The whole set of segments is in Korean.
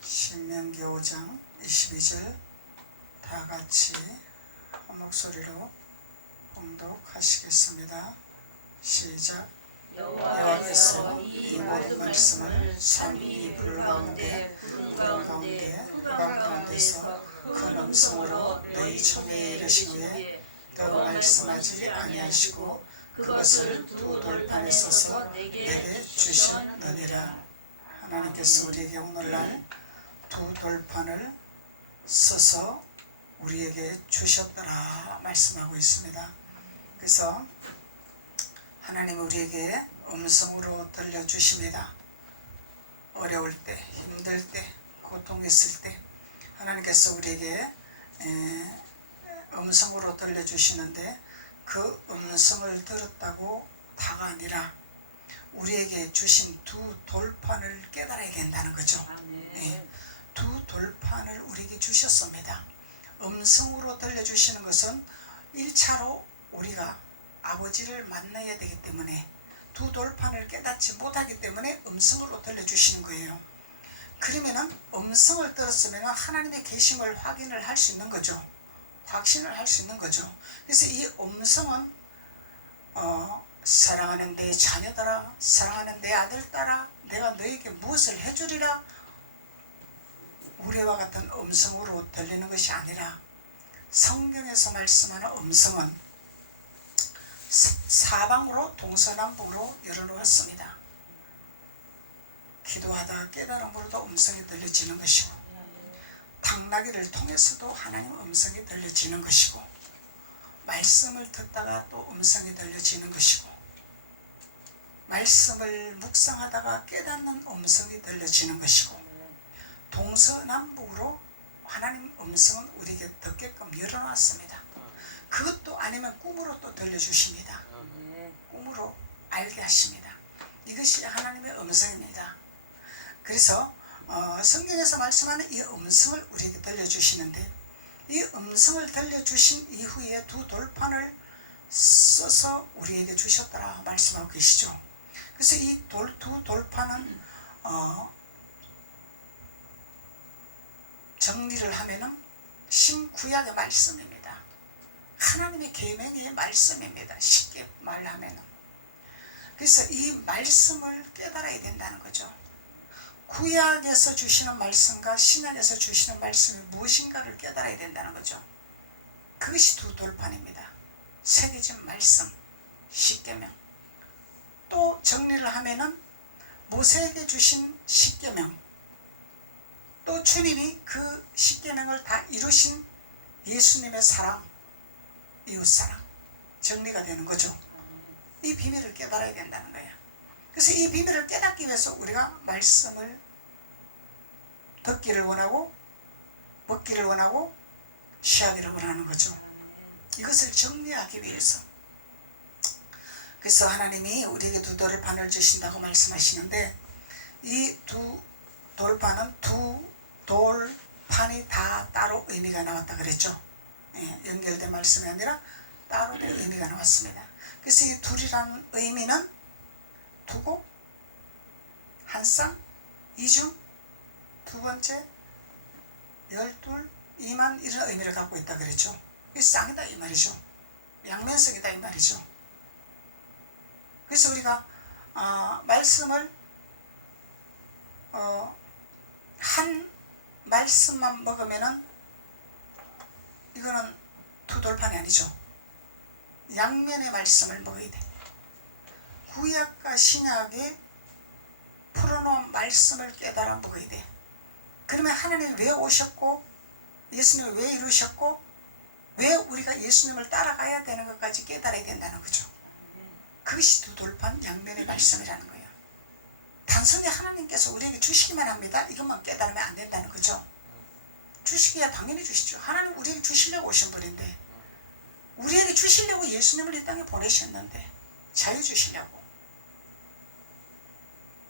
신명기 5장 22절 다 같이 한 목소리로 봉독하시겠습니다. 시작. 여호와께서 이 모든 말씀을 산이 불 가운데 구름 가운데 흑암 가운데서 큰 음성으로 너희 청에 이르시기에 또 말씀하지 아니하시고 그것을 두 돌판에 써서 내게 주셨느니라. 하나님께서 우리에게 오늘날 두 돌판을 써서 우리에게 주셨더라 말씀하고 있습니다. 그래서 하나님이 우리에게 음성으로 들려주십니다. 어려울 때, 힘들 때, 고통했을 때 하나님께서 우리에게 음성으로 들려주시는데 그 음성을 들었다고 다가 아니라 우리에게 주신 두 돌판을 깨달아야 된다는 거죠. 두 돌판을 우리에게 주셨습니다. 음성으로 들려주시는 것은 1차로 우리가 아버지를 만나야 되기 때문에 두 돌판을 깨닫지 못하기 때문에 음성으로 들려주시는 거예요. 그러면은 음성을 들었으면 하나님의 계심을 확인을 할 수 있는 거죠. 확신을 할 수 있는 거죠. 그래서 이 음성은 사랑하는 내 자녀들아, 사랑하는 내 아들딸아, 내가 너에게 무엇을 해주리라, 우리와 같은 음성으로 들리는 것이 아니라 성경에서 말씀하는 음성은 사방으로 동서남북으로 열어놓았습니다. 기도하다 깨달음으로도 음성이 들려지는 것이고 당나귀를 통해서도 하나님 음성이 들려지는 것이고 말씀을 듣다가 또 음성이 들려지는 것이고 말씀을 묵상하다가 깨닫는 음성이 들려지는 것이고 동서남북으로 하나님 음성은 우리에게 듣게끔 열어놨습니다. 그것도 아니면 꿈으로 또 들려주십니다. 꿈으로 알게 하십니다. 이것이 하나님의 음성입니다. 그래서 성경에서 말씀하는 이 음성을 우리에게 들려주시는데 이 음성을 들려주신 이후에 두 돌판을 써서 우리에게 주셨더라 말씀하고 계시죠. 그래서 이 두 돌판은 정리를 하면은 신구약의 말씀입니다. 하나님의 계명의 말씀입니다. 쉽게 말하면은. 그래서 이 말씀을 깨달아야 된다는 거죠. 구약에서 주시는 말씀과 신약에서 주시는 말씀이 무엇인가를 깨달아야 된다는 거죠. 그것이 두 돌판입니다. 새겨진 말씀, 십계명. 또 정리를 하면은 모세에게 주신 십계명, 또 주님이 그 십계명을 다 이루신 예수님의 사랑, 이웃사랑 정리가 되는 거죠. 이 비밀을 깨달아야 된다는 거예요. 그래서 이 비밀을 깨닫기 위해서 우리가 말씀을 듣기를 원하고 먹기를 원하고 취하기를 원하는 거죠. 이것을 정리하기 위해서. 그래서 하나님이 우리에게 두 돌판을 주신다고 말씀하시는데 이 두 돌판은 두 돌판이 다 따로 의미가 나왔다 그랬죠. 연결된 말씀이 아니라 따로 의미가 나왔습니다. 그래서 이 둘이라는 의미는 두고, 한 쌍, 이중, 두 번째, 열둘, 이만 이런 의미를 갖고 있다 그랬죠. 이 쌍이다 이 말이죠. 양면성이다 이 말이죠. 그래서 우리가 말씀을 한 말씀만 먹으면은 이거는 두 돌판이 아니죠. 양면의 말씀을 먹어야 돼. 구약과 신약에 풀어놓은 말씀을 깨달아 먹어야 돼. 그러면 하나님이 왜 오셨고 예수님을 왜 이루셨고 왜 우리가 예수님을 따라가야 되는 것까지 깨달아야 된다는 거죠. 그것이 두 돌판 양면의 말씀이라는 거예요. 단순히 하나님께서 우리에게 주시기만 합니다. 이것만 깨달으면 안 된다는 거죠. 주시기야 당연히 주시죠. 하나님 우리에게 주시려고 오신 분인데 우리에게 주시려고 예수님을 이 땅에 보내셨는데 자유 주시려고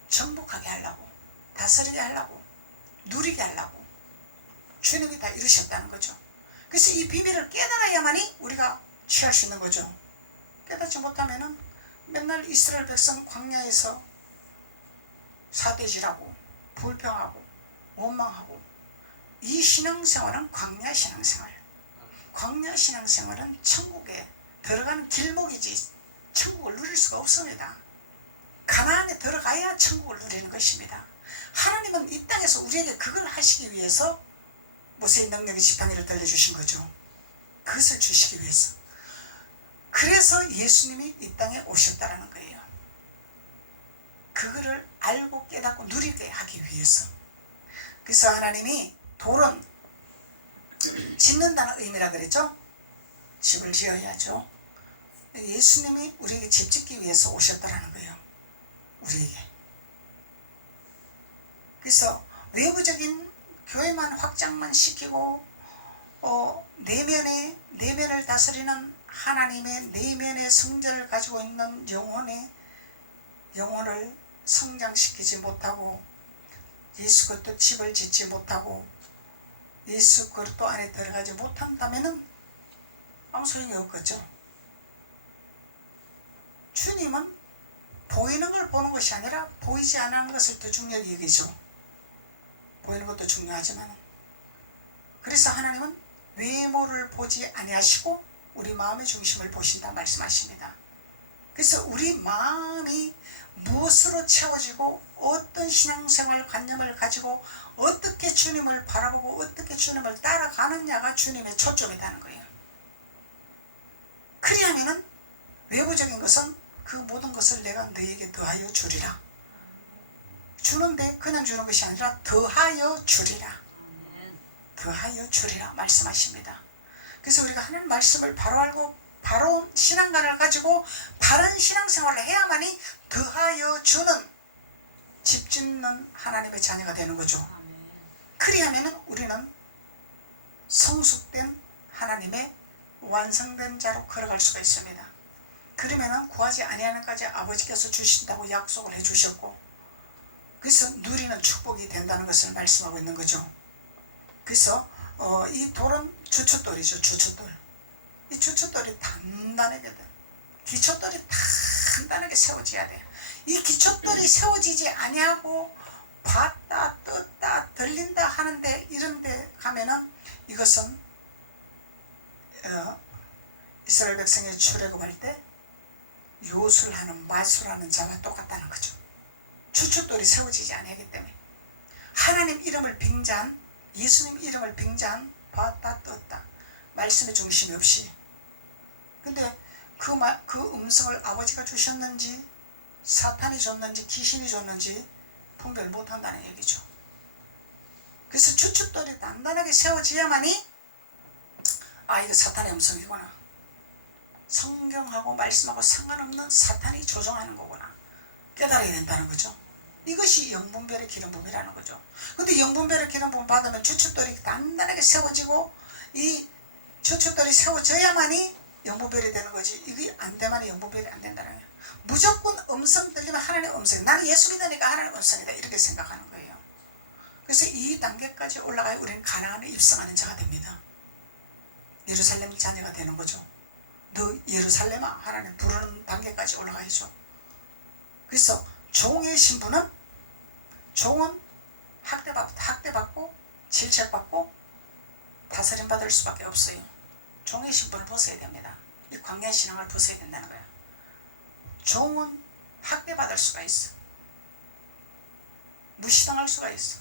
정복하게 하려고 다스리게 하려고 누리게 하려고 주님이 다 이루셨다는 거죠. 그래서 이 비밀을 깨달아야만이 우리가 취할 수 있는 거죠. 깨닫지 못하면은 맨날 이스라엘 백성 광야에서 사대질하고 불평하고 원망하고, 이 신앙생활은 광야 신앙생활. 광야 신앙생활은 천국에 들어가는 길목이지 천국을 누릴 수가 없습니다. 가나안에 들어가야 천국을 누리는 것입니다. 하나님은 이 땅에서 우리에게 그걸 하시기 위해서 모세의 능력의 지팡이를 들려주신 거죠. 그것을 주시기 위해서. 그래서 예수님이 이 땅에 오셨다라는 거예요. 그거를 알고 깨닫고 누리게 하기 위해서. 그래서 하나님이 돌은 짓는다는 의미라 그랬죠. 집을 지어야죠. 예수님이 우리에게 집 짓기 위해서 오셨다라는 거예요. 우리에게. 그래서 외부적인 교회만 확장만 시키고 내면을 다스리는 하나님의 내면의 성전을 가지고 있는 영혼을 성장시키지 못하고, 예수 그리스도 집을 짓지 못하고 예수 그리스도 안에 들어가지 못한다면 아무 소용이 없겠죠. 주님은 보이는 걸 보는 것이 아니라 보이지 않는 것을 더 중요히 여기죠. 보이는 것도 중요하지만, 그래서 하나님은 외모를 보지 아니하시고 우리 마음의 중심을 보신다 말씀하십니다. 그래서 우리 마음이 무엇으로 채워지고 어떤 신앙생활 관념을 가지고 어떻게 주님을 바라보고 어떻게 주님을 따라가느냐가 주님의 초점이라는 거예요. 그리하면은 외부적인 것은 그 모든 것을 내가 너에게 더하여 주리라. 주는데 그냥 주는 것이 아니라 더하여 주리라. 더하여 주리라 말씀하십니다. 그래서 우리가 하나님 말씀을 바로 알고 바로 신앙관을 가지고 바른 신앙생활을 해야만이 더하여 주는 집 짓는 하나님의 자녀가 되는 거죠. 그리하면 우리는 성숙된 하나님의 완성된 자로 걸어갈 수가 있습니다. 그러면 구하지 아니하는 까지 아버지께서 주신다고 약속을 해주셨고, 그래서 누리는 축복이 된다는 것을 말씀하고 있는 거죠. 그래서 이 돌은 주춧돌이죠. 주춧돌. 이 주춧돌이 단단하거든. 기초돌이 단단하게 세워져야 돼요. 이 기초돌이 세워지지 아니하고 봤다 떴다 들린다 하는데 이런데 가면은 이것은 이스라엘 백성이 출애굽할 때 요술하는 마술하는 자와 똑같다는 거죠. 주춧돌이 세워지지 아니하기 때문에 하나님 이름을 빙자한, 예수님 이름을 빙자한 봤다 떴다 말씀의 중심이 없이, 근데 그 음성을 아버지가 주셨는지 사탄이 줬는지 귀신이 줬는지 분별 못한다는 얘기죠. 그래서 주춧돌이 단단하게 세워져야만이 이거 사탄의 음성이구나, 성경하고 말씀하고 상관없는 사탄이 조종하는 거구나 깨달아야 된다는 거죠. 이것이 영분별의 기름부음이라는 거죠. 근데 영분별의 기름부음 받으면 주춧돌이 단단하게 세워지고, 이 주춧돌이 세워져야만이 영분별이 되는 거지. 이게 안 되면 영분별이 안 된다는 거예요. 무조건 음성 들리면 하나님의 음성이다, 나는 예수 믿으니까 하나님의 음성이다, 이렇게 생각하는 거예요. 그래서 이 단계까지 올라가야 우리는 가나안에 입성하는 자가 됩니다. 예루살렘 자녀가 되는 거죠. 너 예루살렘아 하나님 부르는 단계까지 올라가야죠. 그래서 종의 신분은, 종은 학대받고 질책받고 다스림 받을 수밖에 없어요. 종의 신분을 벗어야 됩니다. 이 광야 신앙을 벗어야 된다는 거예요. 종은 학대받을 수가 있어. 무시당할 수가 있어.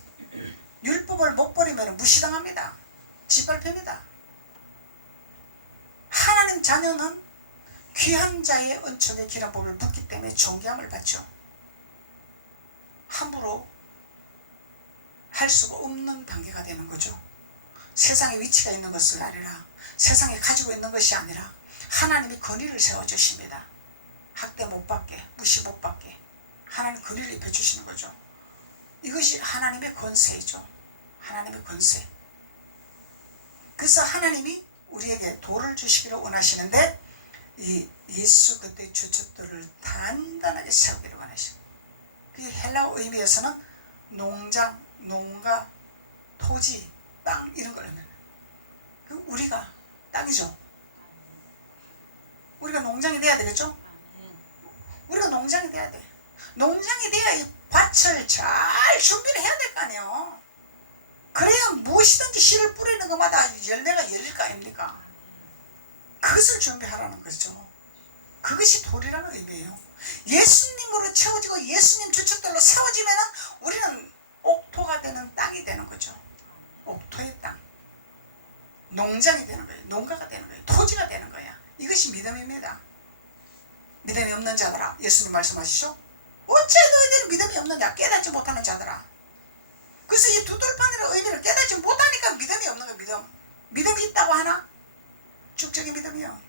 율법을 못 버리면 무시당합니다. 짓밟힙니다. 하나님 자녀는 귀한 자의 은총의 기름부음을 받기 때문에 존귀함을 받죠. 함부로 할 수가 없는 단계가 되는 거죠. 세상에 위치가 있는 것이 아니라, 세상에 가지고 있는 것이 아니라 하나님이 권위를 세워주십니다. 학대 못 받게, 무시 못 받게 하나님 권위를 입혀주시는 거죠. 이것이 하나님의 권세이죠. 하나님의 권세. 그래서 하나님이 우리에게 돌을 주시기를 원하시는데 이 예수 그리스도의 주춧돌을 단단하게 세우기를 원하시고, 그 헬라어 의미에서는 농장, 농가, 토지, 땅 이런 걸 의미해요. 그 우리가 땅이죠. 우리가 농장이 돼야 되겠죠? 우리가 농장이 돼야 돼. 농장이 돼야 이 밭을 잘 준비를 해야 될 거 아니에요. 그래야 무엇이든지 씨를 뿌리는 것마다 열매가 열릴 거 아닙니까? 그것을 준비하라는 거죠. 그것이 돌이라는 의미예요. 예수님으로 채워지고 예수님 주축들로 세워지면 우리는 옥토가 되는 땅이 되는 거죠. 옥토의 땅. 농장이 되는 거예요. 농가가 되는 거예요. 토지가 되는 거야. 이것이 믿음입니다. 믿음이 없는 자들아, 예수님 말씀하시죠. 어째 너희들은 믿음이 없느냐? 깨닫지 못하는 자들아. 그래서 이 두 돌판이라는 의미를 깨닫지 못하니까 믿음이 없는 거예요. 믿음이 있다고 하나? 축적인 믿음이요.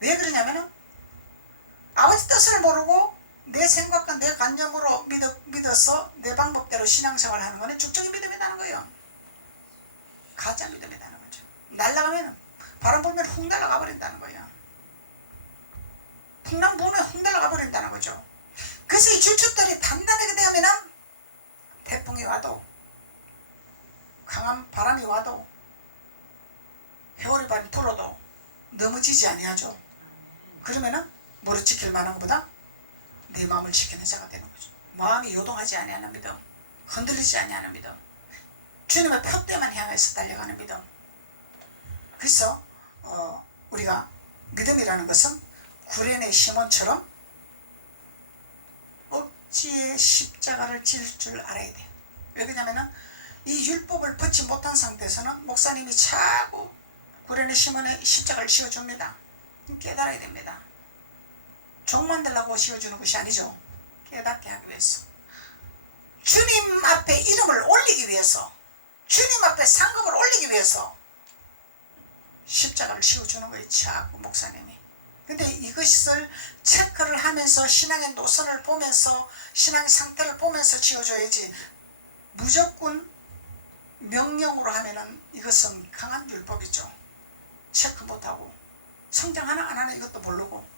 왜 그러냐면은 아버지 뜻을 모르고 내 생각과 내 관념으로 믿어서 내 방법대로 신앙생활을 하는 거는 축적인 믿음이라는 거예요. 가짜 믿음이라는 거죠. 날아가면 바람 불면 훅 날아가 버린다는 거예요. 풍랑 불면 훅 날아가 버린다는 거죠. 그래서 이 주축들이 단단하게 되면은 태풍이 와도 강한 바람이 와도 해오리 바람이 불어도 넘어지지 아니하죠. 그러면은 뭐를 지킬 만한 것보다 내 마음을 지키는 자가 되는 거죠. 마음이 요동하지 아니하는 믿음, 흔들리지 아니하는 믿음, 주님의 표대만 향해서 달려가는 믿음. 그래서 우리가 믿음이라는 것은 구레네 시몬처럼 억지의 십자가를 질 줄 알아야 돼요. 왜 그러냐면은 이 율법을 벗지 못한 상태에서는 목사님이 자꾸 구레네 시몬의 십자가를 씌워줍니다. 깨달아야 됩니다. 종 만들라고 씌워주는 것이 아니죠. 깨닫게 하기 위해서, 주님 앞에 이름을 올리기 위해서, 주님 앞에 상급을 올리기 위해서 십자가를 씌워주는 거예요. 자꾸 목사님이. 근데 이것을 체크를 하면서 신앙의 노선을 보면서 신앙의 상태를 보면서 지어줘야지, 무조건 명령으로 하면은 이것은 강한 율법이죠. 체크 못하고 성장하나 안 하나 이것도 모르고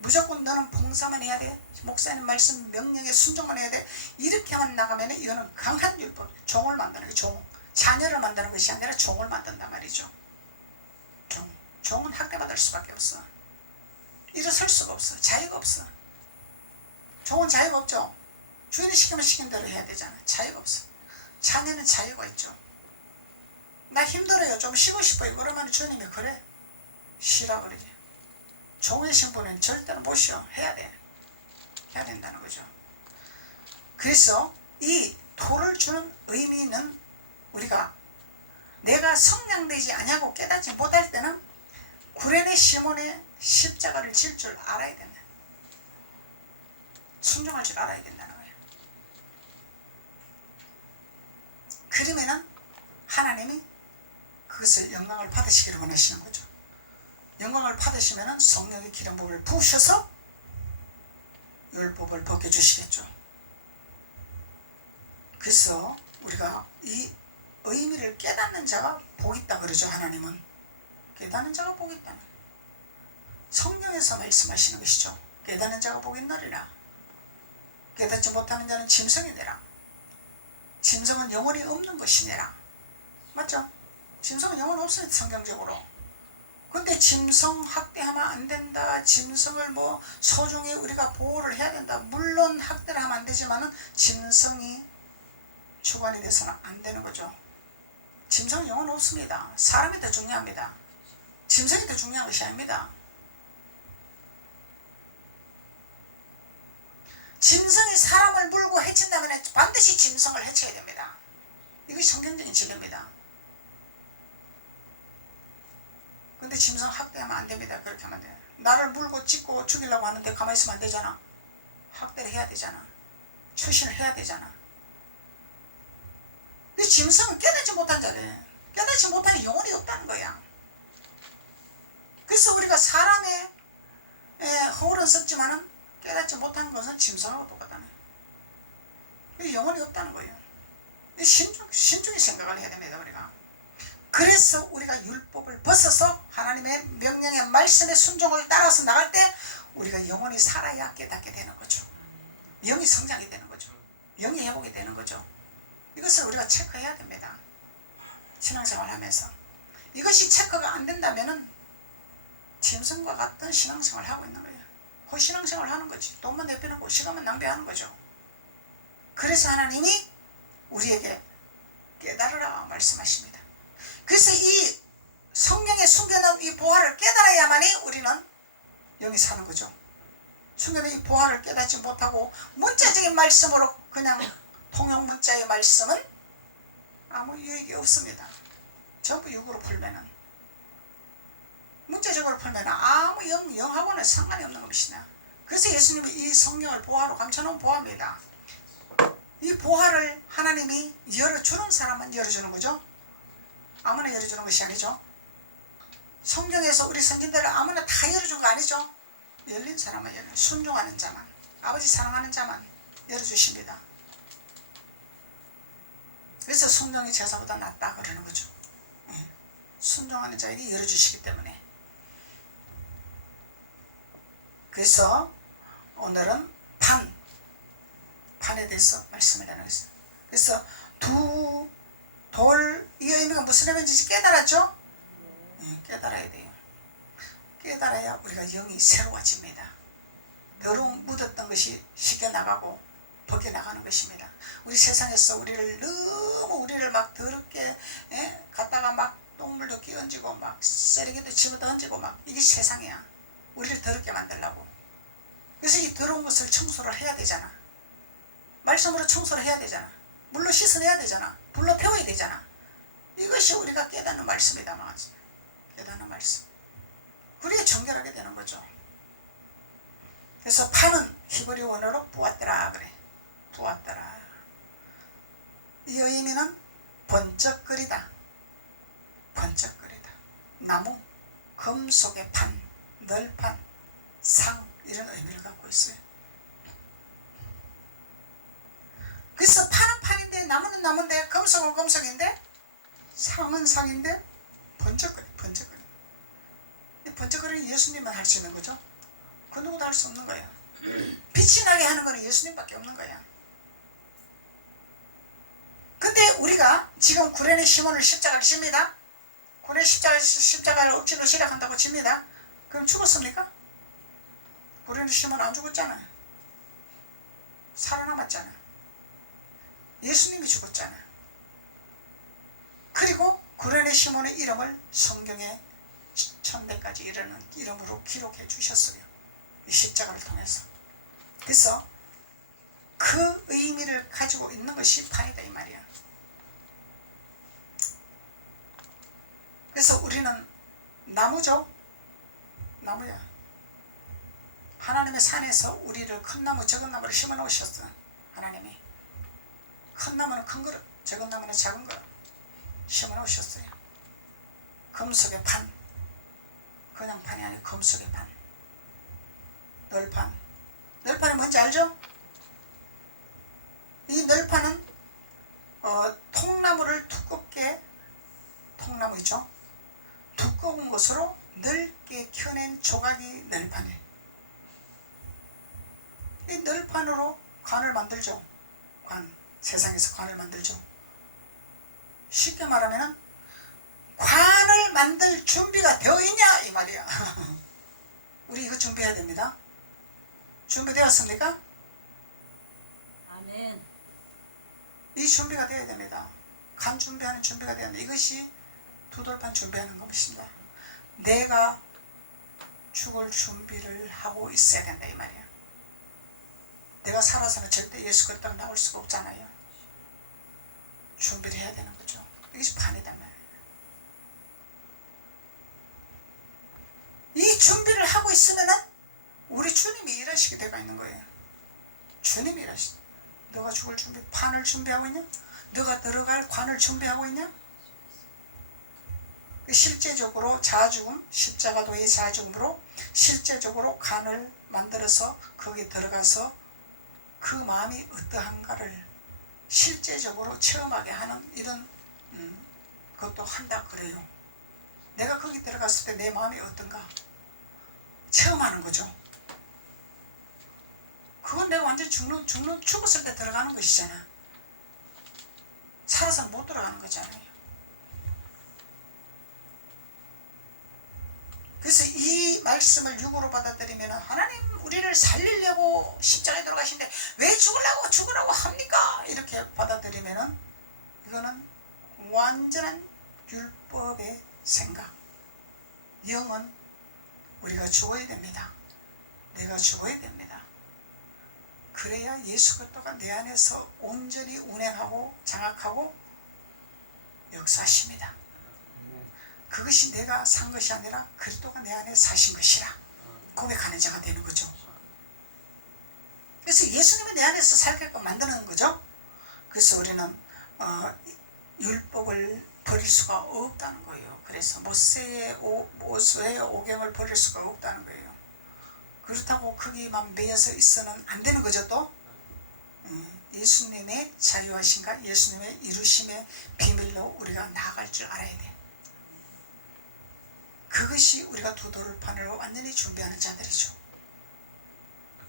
무조건 너는 봉사만 해야 돼, 목사님 말씀 명령에 순종만 해야 돼, 이렇게만 나가면 이거는 강한 율법, 종을 만드는 거예요. 자녀를 만드는 것이 아니라 종을 만든단 말이죠. 종은 학대받을 수밖에 없어. 일어설 수가 없어. 자유가 없어. 종은 자유가 없죠. 주인이 시키면 시킨 대로 해야 되잖아. 자유가 없어. 자녀는 자유가 있죠. 나 힘들어요, 좀 쉬고 싶어요, 그러면 주님이 그래, 쉬라 그러지. 종의 신분은 절대로 못 쉬어. 해야 돼. 해야 된다는 거죠. 그래서 이 도를 주는 의미는 우리가 내가 성장되지 아니하고 깨닫지 못할 때는 구레네 시몬의 십자가를 질 줄 알아야 된다. 순종할 줄 알아야 된다는 거예요. 그러면은 하나님이 그것을 영광을 받으시기를 원하시는 거죠. 영광을 받으시면은 성령의 기름부음을 부으셔서 율법을 벗겨주시겠죠. 그래서 우리가 이 의미를 깨닫는 자가 복이 있다 그러죠. 하나님은 깨닫는 자가 복이 있다. 성령에서 말씀하시는 것이죠. 깨닫는 자가 복이 있나리라. 깨닫지 못하는 자는 짐승이 되라. 짐승은 영혼이 없는 것이니라. 맞죠? 짐승은 영혼 없어요, 성경적으로. 근데 짐승 학대하면 안 된다, 짐승을 뭐 소중히 우리가 보호를 해야 된다. 물론 학대를 하면 안 되지만은 짐승이 주관이 돼서는 안 되는 거죠. 짐승은 영혼 없습니다. 사람이 더 중요합니다. 짐승이 더 중요한 것이 아닙니다. 짐승이 사람을 물고 해친다면 반드시 짐승을 해쳐야 됩니다. 이것이 성경적인 진리입니다. 근데 짐승 학대하면 안 됩니다. 그렇게 하면 돼요. 나를 물고 찢고 죽이려고 하는데 가만히 있으면 안 되잖아. 학대를 해야 되잖아. 처신을 해야 되잖아. 이 짐승은 깨닫지 못한 자래. 깨닫지 못하는 영혼이 없다는 거야. 그래서 우리가 사람의 허울은 썼지만은 깨닫지 못하는 것은 짐승하고 똑같다네. 영혼이 없다는 거예요. 신중히 생각을 해야 됩니다. 우리가. 그래서 우리가 율법을 벗어서 하나님의 명령의 말씀의 순종을 따라서 나갈 때 우리가 영혼이 살아야 깨닫게 되는 거죠. 영이 성장이 되는 거죠. 영이 회복이 되는 거죠. 이것을 우리가 체크해야 됩니다. 신앙생활 하면서. 이것이 체크가 안 된다면은 짐승과 같은 신앙생활을 하고 있는 거예요. 신앙생활을 하는 거지. 돈만 내빼놓고 시간만 낭비하는 거죠. 그래서 하나님이 우리에게 깨달으라 말씀하십니다. 그래서 이 성경에 숨겨놓은 이 보화를 깨달아야만이 우리는 영이 사는 거죠. 숨겨놓은 이 보화를 깨닫지 못하고 문자적인 말씀으로 그냥 통용 문자의 말씀은 아무 유익이 없습니다. 전부 육으로 풀면은, 문자적으로 풀면은 아무 영하고는 상관이 없는 것이냐. 그래서 예수님이 이 성경을 보화로 감춰놓은 보화입니다. 이 보화를 하나님이 열어주는 사람은 열어주는 거죠. 아무나 열어주는 것이 아니죠. 성경에서 우리 선진들을 아무나 다 열어준 거 아니죠. 열린 사람은 열려, 순종하는 자만, 아버지 사랑하는 자만 열어주십니다. 그래서 성령이 제사보다 낫다 그러는 거죠. 순종하는 자에게 열어주시기 때문에. 그래서 오늘은 판에 대해서 말씀을 나누겠습니다. 그래서 이 의미가 무슨 의미인지 깨달았죠? 깨달아야 돼요. 깨달아야 우리가 영이 새로워집니다. 더러움 묻었던 것이 씻겨나가고 벗겨나가는 것입니다. 우리 세상에서 우리를 막 더럽게 갖다가 막 똥물도 끼얹고 막 쓰레기도 집어던지고 막, 이게 세상이야. 우리를 더럽게 만들려고. 그래서 이 더러운 것을 청소를 해야 되잖아. 말씀으로 청소를 해야 되잖아. 물로 씻어내야 되잖아. 불로 태워야 되잖아. 이것이 우리가 깨닫는 말씀이다. 깨닫는 말씀. 그래야 정결하게 되는 거죠. 그래서 판은 히브리 원어로 뿌았더라 그래. 뿌았더라. 이 의미는 번쩍거리다. 번쩍거리다. 나무, 금속의 판, 널판, 상, 이런 의미를 갖고 있어요. 그래서 판은 판인데, 나무는 나무인데, 금속은 금속인데, 상은 상인데, 번쩍거려. 이 번쩍거리는 예수님만 할 수 있는 거죠. 그 누구도 할 수 없는 거예요. 빛이 나게 하는 거는 예수님밖에 없는 거예요. 근데 우리가 지금 구레네 시몬을 십자가를 칩니다. 구레네 십자가를 억지로 시작한다고 칩니다. 그럼 죽었습니까? 구레네 시몬 안 죽었잖아요. 살아남았잖아요. 예수님이 죽었잖아요. 그리고 구레네 시몬의 이름을 성경에 천대까지 이르는 이름으로 기록해 주셨어요. 이 십자가를 통해서. 그래서 그 의미를 가지고 있는 것이 판이다 이 말이야. 그래서 우리는 나무죠. 나무야. 하나님의 산에서 우리를 큰 나무 적은 나무를 심어 놓으셨어. 하나님이 큰 나무는 큰 그릇, 적은 나무는 작은 그릇 심어 놓으셨어요. 금속의 판, 그냥 판이 아니고 금속의 판, 널판. 널판이 뭔지 알죠? 이 널판은 통나무를 두껍게, 통나무 있죠? 두꺼운 것으로 넓게 켜낸 조각이 널판이에요. 이 널판으로 관을 만들죠. 세상에서 관을 만들죠. 쉽게 말하면 관을 만들 준비가 되어 있냐 이 말이야. 우리 이거 준비해야 됩니다. 준비되었습니까? 아멘. 이 준비가 되어야 됩니다. 간 준비하는 준비가 되어야 됩니다. 이것이 두돌판 준비하는 것입니다. 내가 죽을 준비를 하고 있어야 된다 이 말이야. 내가 살아서는 절대 예수 그리스도가 나올 수가 없잖아요. 준비를 해야 되는 거죠. 이것이 판이다 말이야. 이 준비를 하고 있으면은 우리 주님이 일하시게 되어 있는 거예요. 주님이 일하시. 너가 죽을 준비, 판을 준비하고 있냐? 너가 들어갈 관을 준비하고 있냐? 실제적으로 자죽음, 십자가도의 자죽음으로 실제적으로 관을 만들어서 거기에 들어가서 그 마음이 어떠한가를 실제적으로 체험하게 하는 이런 것도 한다 그래요. 내가 거기 들어갔을 때 내 마음이 어떤가 체험하는 거죠. 그건 내가 완전 죽었을 때 들어가는 것이잖아. 살아서는 못 들어가는 거잖아요. 그래서 이 말씀을 육으로 받아들이면 하나님 우리를 살리려고 십자가에 돌아가신데 왜 죽으라고 합니까? 이렇게 받아들이면은 이거는 완전한 율법의 생각. 영은 우리가 죽어야 됩니다. 내가 죽어야 됩니다. 그래야 예수 그리스도가 내 안에서 온전히 운행하고 장악하고 역사하십니다. 그것이 내가 산 것이 아니라 그리스도가 내 안에 사신 것이라 고백하는 자가 되는 거죠. 그래서 예수님이 내 안에서 살게끔 만드는 거죠. 그래서 우리는 율법을 버릴 수가 없다는 거예요. 그래서 모세의 오경을 버릴 수가 없다는 거예요. 그렇다고 거기만 매여서 있어는 안 되는 거죠. 또 예수님의 자유하신가 예수님의 이루심의 비밀로 우리가 나아갈 줄 알아야 돼. 그것이 우리가 두 돌판을 완전히 준비하는 자들이죠.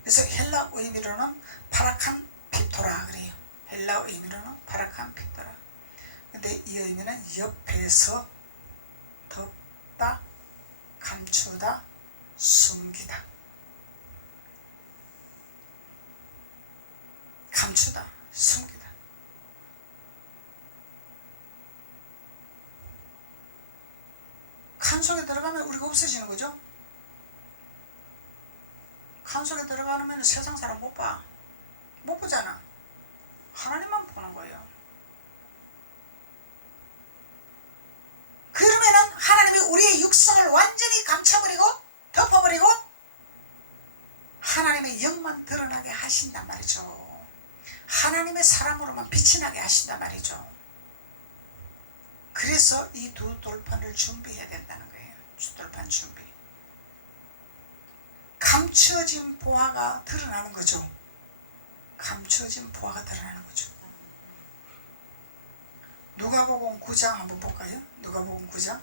그래서 헬라 의미로는 파라칸 핍토라 그래요. 헬라 의미로는 파라칸 핍토라. 근데 이 의미는 옆에서 덮다, 감추다, 숨기다. 감추다, 숨기다. 칸 속에 들어가면 우리가 없어지는 거죠. 칸 속에 들어가면 세상 사람 못 봐. 못 보잖아. 하나님만 보는 거예요. 그러면은 하나님이 우리의 육성을 완전히 감춰버리고 덮어버리고 하나님의 영만 드러나게 하신단 말이죠. 하나님의 사람으로만 빛이 나게 하신단 말이죠. 그래서 이 두 돌판을 준비해야 된다는 거예요. 두 돌판 준비. 감추어진 보화가 드러나는 거죠. 감추어진 보화가 드러나는 거죠. 누가복음 9장 한번 볼까요? 누가복음 9장.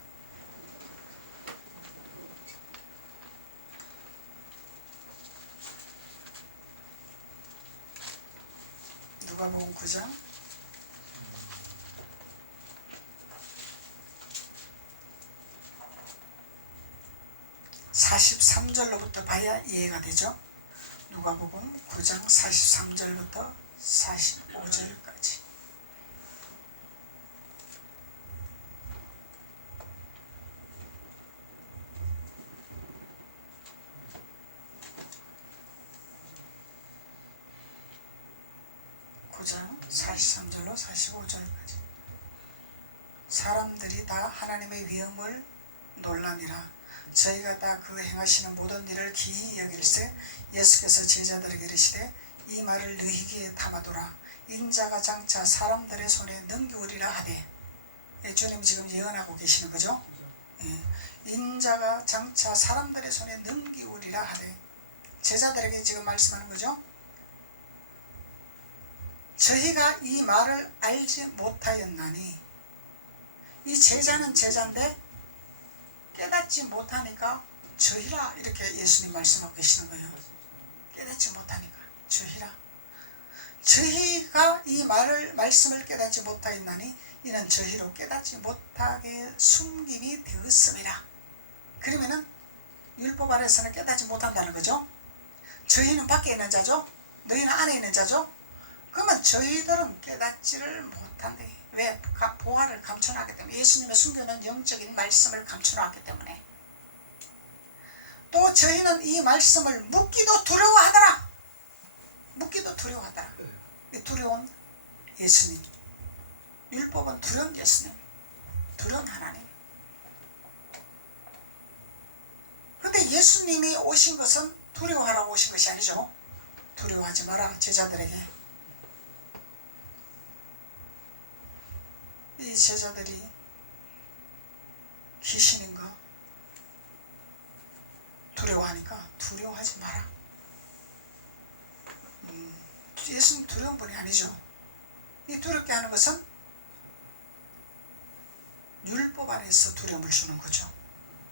누가복음 9장 43절로부터 봐야 이해가 되죠. 누가복음 9장 43절부터 45절까지. 장 43절로 45절까지. 사람들이 다 하나님의 위엄을 놀라니라. 저희가 다 그 행하시는 모든 일을 기이 여길세 예수께서 제자들에게 이르시되 이 말을 너희에게 담아두라. 인자가 장차 사람들의 손에 넘기우리라 하되. 주님 지금 예언하고 계시는 거죠. 인자가 장차 사람들의 손에 넘기우리라 하되 제자들에게 지금 말씀하는 거죠. 저희가 이 말을 알지 못하였나니. 이 제자는 제자인데 깨닫지 못하니까 저희라 이렇게 예수님 말씀하고 계시는 거예요. 깨닫지 못하니까 저희라. 저희가 이 말씀을 깨닫지 못하였나니 이는 저희로 깨닫지 못하게 숨김이 되었음이라. 그러면은 율법 아래서는 깨닫지 못한다는 거죠. 저희는 밖에 있는 자죠. 너희는 안에 있는 자죠. 그러면 저희들은 깨닫지를 못한대. 왜? 보화를 감춰놨기 때문에. 예수님의 숨겨놓은 영적인 말씀을 감춰놨기 때문에. 또 저희는 이 말씀을 묻기도 두려워하더라. 묻기도 두려워하더라. 두려운 예수님. 율법은 두려운 예수님. 두려운 하나님. 그런데 예수님이 오신 것은 두려워하라고 오신 것이 아니죠. 두려워하지 마라 제자들에게. 이 제자들이 귀신인 거 두려워하니까 두려워하지 마라. 예수님 두려운 분이 아니죠. 이 두렵게 하는 것은 율법 안에서 두려움을 주는 거죠.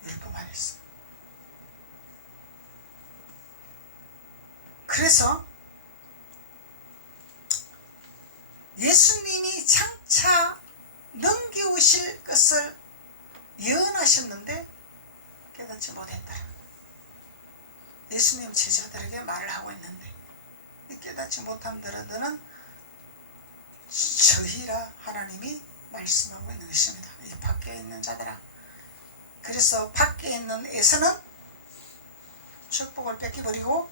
율법 안에서. 그래서 예수님이 장차 넘기우실 것을 예언하셨는데 깨닫지 못했다. 예수님 제자들에게 말을 하고 있는데 깨닫지 못한 너희들은 저희라 하나님이 말씀하고 있는 것입니다. 이 밖에 있는 자들아. 그래서 밖에 있는 에서는 축복을 뺏겨버리고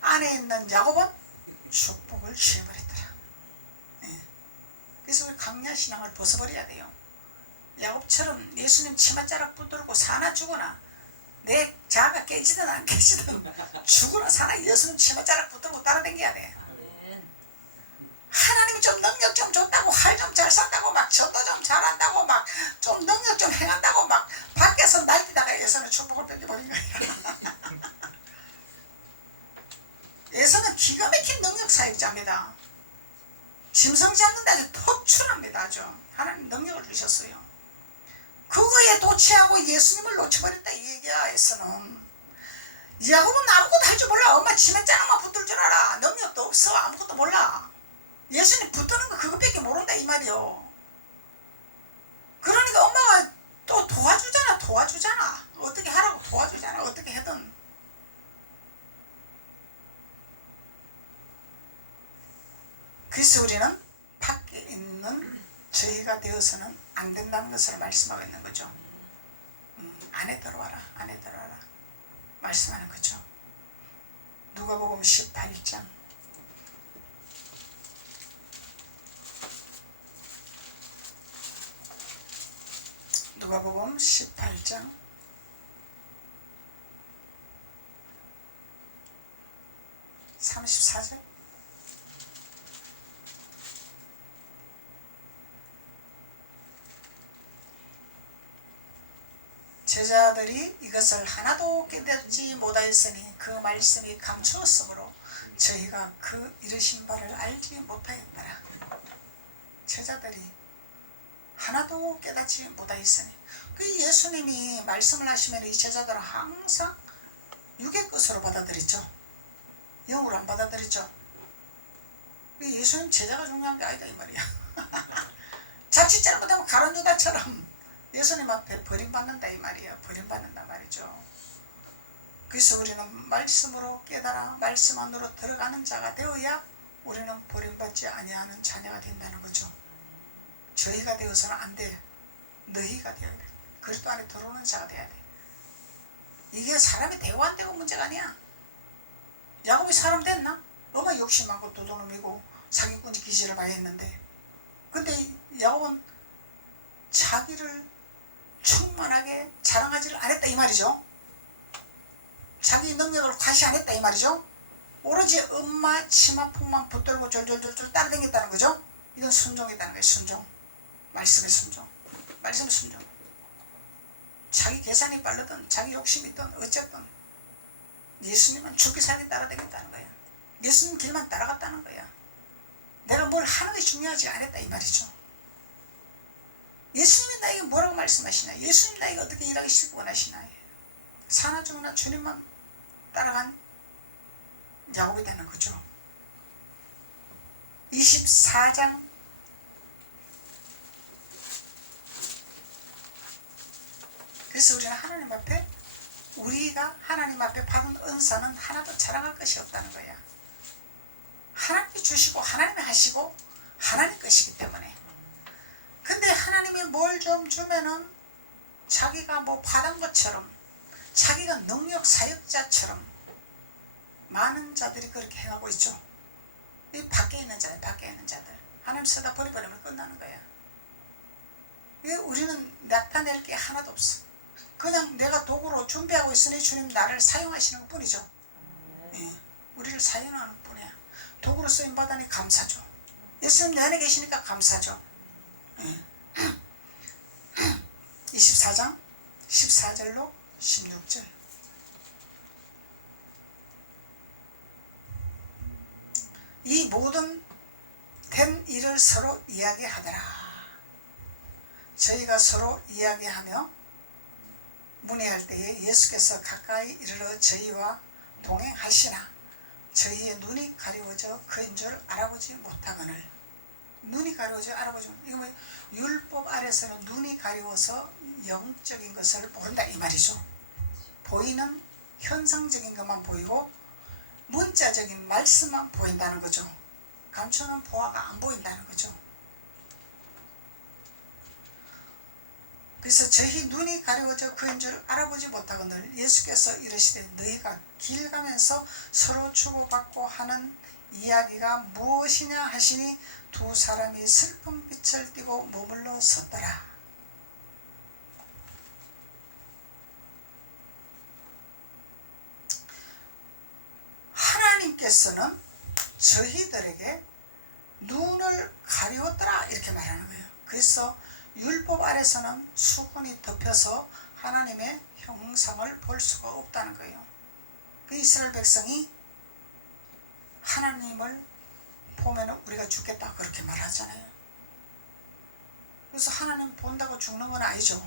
안에 있는 야곱은 축복을 취해버렸더라. 예. 그래서 우리 강야신앙을 벗어버려야 돼요. 야곱처럼 예수님 치맛자락 붙들고 사나 죽으나 내 자아가 깨지든 안 깨지든 죽으나 사나 예수님 치맛자락 붙들고 따라다녀야 돼. 하나님이 좀 능력 좀 줬다고 할 좀 잘 산다고 막 전도 좀 잘한다고 막 좀 능력 좀 행한다고 막 밖에서 날뛰다가 예수는 축복을 뺏겨버린 거야. 예수는 기가 막힌 능력 사역자입니다. 짐승 잡는데 아주 특출합니다. 아주 하나님 능력을 주셨어요. 그거에 도취하고 예수님을 놓쳐버렸다 이 얘기야. 예수는 야곱은 아무것도 할 줄 몰라. 엄마 치맛자락만 붙들 줄 알아. 능력도 없어. 아무것도 몰라. 예수님 붙드는 거 그것밖에 모른다 이 말이요. 그러니까 엄마가 또 도와주잖아. 어떻게 하라고 도와주잖아. 어떻게 하든. 그래서 우리는 밖에 있는 저희가 되어서는 안 된다는 것을 말씀하고 있는 거죠. 안에 들어와라. 안에 들어와라. 말씀하는 거죠. 누가복음 18장 누가복음 18장 34절. 제자들이 이것을 하나도 깨닫지 못하였으니 그 말씀이 감추었으므로 저희가 그 이르신 바를 알지 못하였더라. 제자들이 하나도 깨닫지 못하였으니 그 예수님이 말씀을 하시면 이 제자들은 항상 육의 것으로 받아들였죠. 영으로 안 받아들였죠. 예수님 제자가 중요한 게 아니다 이 말이야. 자칫 잘못하면 가룟 유다처럼 예수님 앞에 버림받는다 이 말이야. 버림받는다 말이죠. 그래서 우리는 말씀으로 깨달아 말씀 안으로 들어가는 자가 되어야 우리는 버림받지 아니하는 자녀가 된다는 거죠. 저희가 되어서는 안 돼. 너희가 되어야 돼. 그리스도 안에 들어오는 자가 돼야 돼. 이게 사람이 되고 안 되고 문제가 아니야. 야곱이 사람 됐나? 엄마 욕심하고 도둑놈이고 사기꾼지 기질을 많이 했는데 근데 야곱은 자기를 충만하게 자랑하지를 않았다 이 말이죠. 자기 능력을 과시 안 했다 이 말이죠. 오로지 엄마 치마폭만 붙들고 졸졸졸졸 따라다녔다는 거죠. 이건 순종이라는 거예요. 순종. 말씀의 순종. 말씀의 순종. 자기 계산이 빠르든 자기 욕심이 있든 어쨌든 예수님은 죽기 살기 따라다녔다는 거야. 예수님 길만 따라갔다는 거야. 내가 뭘 하는 게 중요하지 않았다 이 말이죠. 예수님이 나에게 뭐라고 말씀하시나? 예수님 나에게 어떻게 일하기 원하시나? 사나 죽으나 주님만 따라간 야곱이 되는 거죠. 24장 그래서 우리는 하나님 앞에 우리가 하나님 앞에 받은 은사는 하나도 자랑할 것이 없다는 거야. 하나님이 주시고 하나님이 하시고 하나님 것이기 때문에. 근데 하나님이 뭘 좀 주면은 자기가 뭐 받은 것처럼 자기가 능력 사역자처럼 많은 자들이 그렇게 행하고 있죠. 이 밖에 있는 자들, 밖에 있는 자들. 하나님 쓰다 버려버리면 끝나는 거야. 왜 우리는 나타낼 게 하나도 없어. 그냥 내가 도구로 준비하고 있으니 주님 나를 사용하시는 것 뿐이죠. 예, 우리를 사용하는 것 뿐이야. 도구로 쓰임받으니 감사죠. 예수님 내 안에 계시니까 감사죠. 예. 24장 14절로 16절. 이 모든 된 일을 서로 이야기하더라. 저희가 서로 이야기하며 문의할 때에 예수께서 가까이 이르러 저희와 동행하시나 저희의 눈이 가려워져 그인 줄 알아보지 못하거늘. 눈이 가려워져 알아보지 못하거늘. 이거 뭐 율법 아래서는 눈이 가려워서 영적인 것을 모른다 이 말이죠. 보이는 현상적인 것만 보이고 문자적인 말씀만 보인다는 거죠. 감추는 보화가 안 보인다는 거죠. 그래서 저희 눈이 가려워져 그인 줄 알아보지 못하거늘 예수께서 이르시되 너희가 길 가면서 서로 주고받고 하는 이야기가 무엇이냐 하시니 두 사람이 슬픈 빛을 띠고 머물러 섰더라. 하나님께서는 저희들에게 눈을 가리웠더라 이렇게 말하는 거예요. 그래서 율법 아래서는 수건이 덮여서 하나님의 형상을 볼 수가 없다는 거예요. 그 이스라엘 백성이 하나님을 보면 우리가 죽겠다 그렇게 말하잖아요. 그래서 하나님 본다고 죽는 건 아니죠.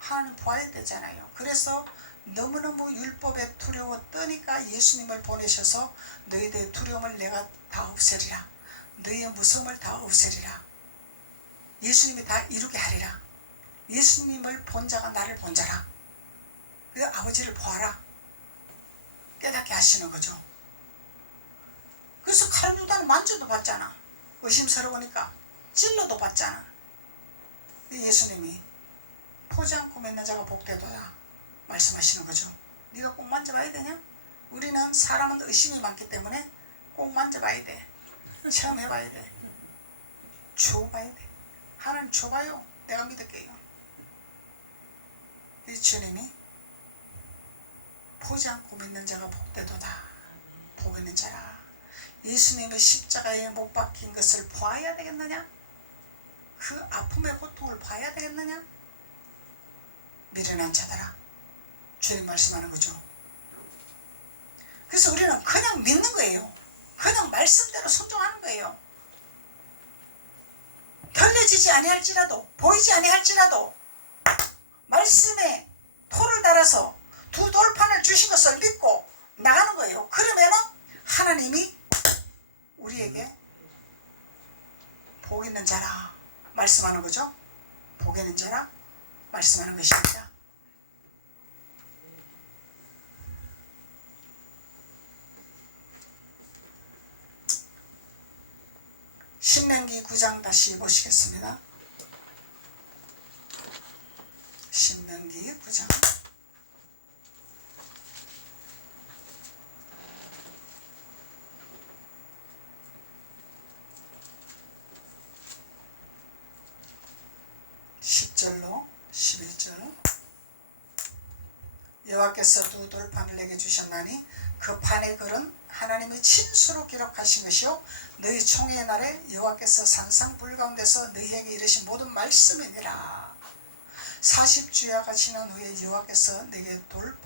하나님 봐야 되잖아요. 그래서 너무너무 율법에 두려워 떠니까 예수님을 보내셔서 너희들의 두려움을 내가 다 없애리라. 너희의 무서움을 다 없애리라. 예수님이 다 이루게 하리라. 예수님을 본 자가 나를 본 자라. 그 아버지를 보아라. 깨닫게 하시는 거죠. 그래서 칼루다는 만져도 받잖아. 의심스러우니까 찔러도 받잖아. 예수님이 보지 않고 믿는 자가 복되도다 말씀하시는 거죠. 네가 꼭 만져봐야 되냐? 우리는 사람은 의심이 많기 때문에 꼭 만져봐야 돼. 체험해봐야 돼. 줘봐야 돼. 하나님 줘봐요. 내가 믿을게요. 이 주님이 보지 않고 믿는 자가 복되도다. 보고 있는 자라. 예수님의 십자가에 못 박힌 것을 봐야 되겠느냐? 그 아픔의 고통을 봐야 되겠느냐? 미련한 자들아. 주님 말씀하는 거죠. 그래서 우리는 그냥 믿는 거예요. 그냥 말씀대로 순종하는 거예요. 결려지지 아니할지라도 보이지 아니할지라도 말씀에 토를 달아서 두 돌판을 주신 것을 믿고 나가는 거예요. 그러면은 하나님이 우리에게 복 있는 자라 말씀하는 거죠. 복 있는 자라 말씀하는 것입니다. 신명기 9장 다시 보시겠습니다. 신명기 9장 10절로 11절. 여호와께서 두 돌판을 내게 주셨나니 그 판의 글은 하나님의 친수로 기록하신 것이요 너희 총회의 날에 여호와께서 산상불 가운데서 너희에게 이르신 모든 말씀이니라. 40주야가 지난 후에 여호와께서 내게 돌판